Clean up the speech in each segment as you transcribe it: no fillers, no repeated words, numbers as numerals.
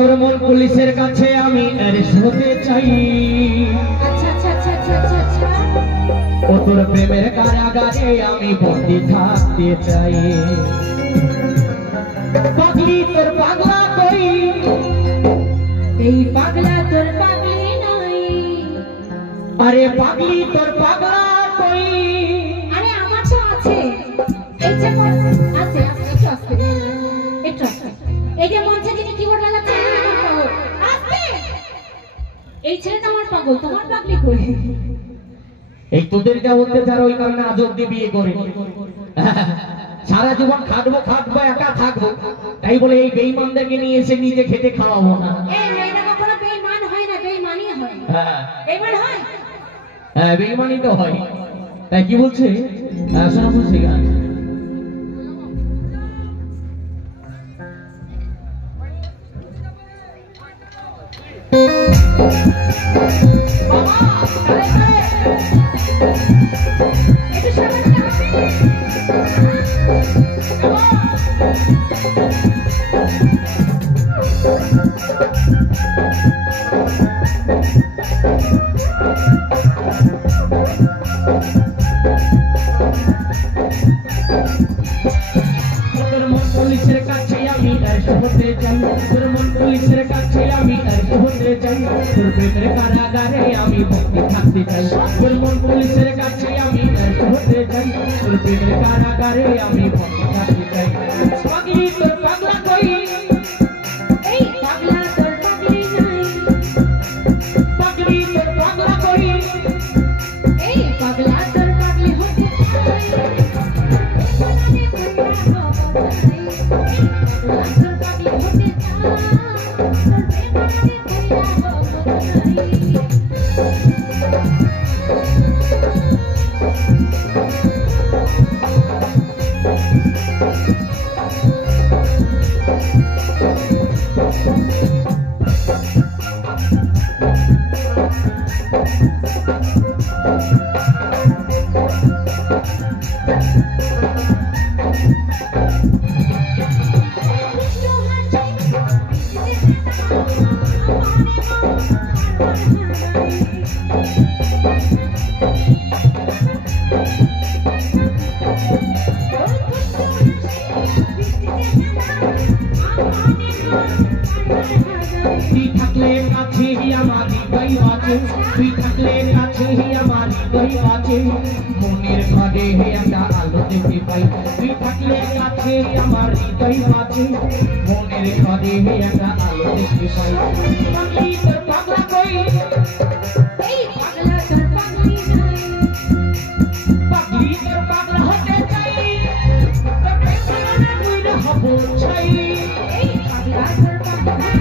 তোর মন পুলিশের কাছে আমি অ্যারেস্ট হতে চাই। ও তোর প্রেমের কারাগারে আমি বন্দি থাকতে চাই। পাগলি তোর পাগলা কই, এই পাগলা তোর পাগলি নই। আরে পাগলি তোর পাগলা কই। আরে আমার তো আছে, এই যে আছে একটু আসতে একটু আসতে। এই যে মঞ্চে যিনি কিবোর্ড বাজাচ্ছে আসতে, এই ছেলেটা আমার পাগল, তোমার পাগলি কই? এই তোদের যা অত্যাচার ওই কারণে আজ অব্দি বিয়ে করি। সারা জীবন খাটবো খাটবো একা থাকবো, তাই বলে এই বেঈমানদেরকে নিয়ে এসে নিজে খেতে খাওয়াবো না। এই মেয়েটা কখনো বেঈমান হয় না, বেঈমানি হয়। বেঈমান হয়? হ্যাঁ বেঈমানি তো হয়। তাই কি বলছে শোনো বলছে গান। পুলিশের কাছে আমি অ্যারেস্ট হতে চাই। তোর মন পুলিশের কাছে আমি অ্যারেস্ট হতে চাই। তোর প্রেমের কারাগারে আমি বন্দি থাকতে চাই। তোর মন পুলিশের কাছে আমি অ্যারেস্ট হতে চাই। তোর প্রেমের কারাগারে আমি বন্দি থাকতে চাই। পাগলি তোর পাগলা কই, এই পাগলা তোর পাগলি নাই। পাগলি তোর পাগলা কই, এই পাগলা তোর পাগলি হতে চাই। তুই থাকলে কাছে আমার হৃদয় বাঁচে, তুই থাকলে কাছে আমার হৃদয় বাঁচে। মনের ঘরে একটা আলো দেখতে পাই, তুই থাকলে কাছে আমার হৃদয় বাঁচে। মনের ঘরে একটা আলো দেখতে পাই। পাগলি তোর পাগলা কই, এই পাগলা তোর পাগলি নাই। পাগলি তোর পাগলা হতে চাই। তোর প্রেমে কইরা হব চাই। এই পাগলা তোর পাগলি নাই।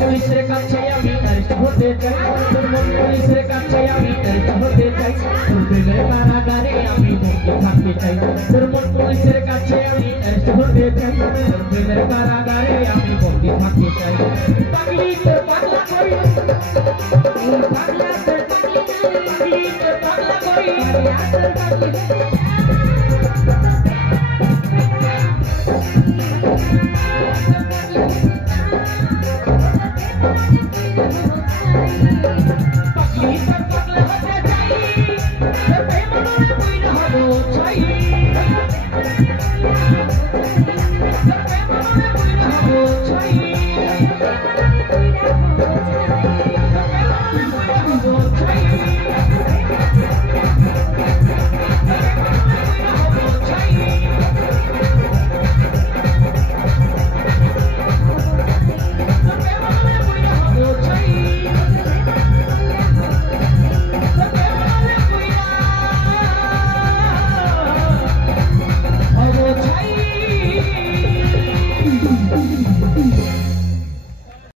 পুলিশের কাছে আমি অ্যারেস্ট হতে চাই, তোর মন পুলিশের কাছে আমি অ্যারেস্ট হতে চাই, তোর প্রেমের কারাগারে আমি বন্দি থাকতে চাই, তোর মন পুলিশের কাছে আমি অ্যারেস্ট হতে চাই, তোর প্রেমের কারাগারে আমি বন্দি থাকতে চাই। পাগলি তোর পাগলা হতে চাই তোর প্রেমে পুইরা হবো চাই তোর প্রেমে পুইরা হবো চাই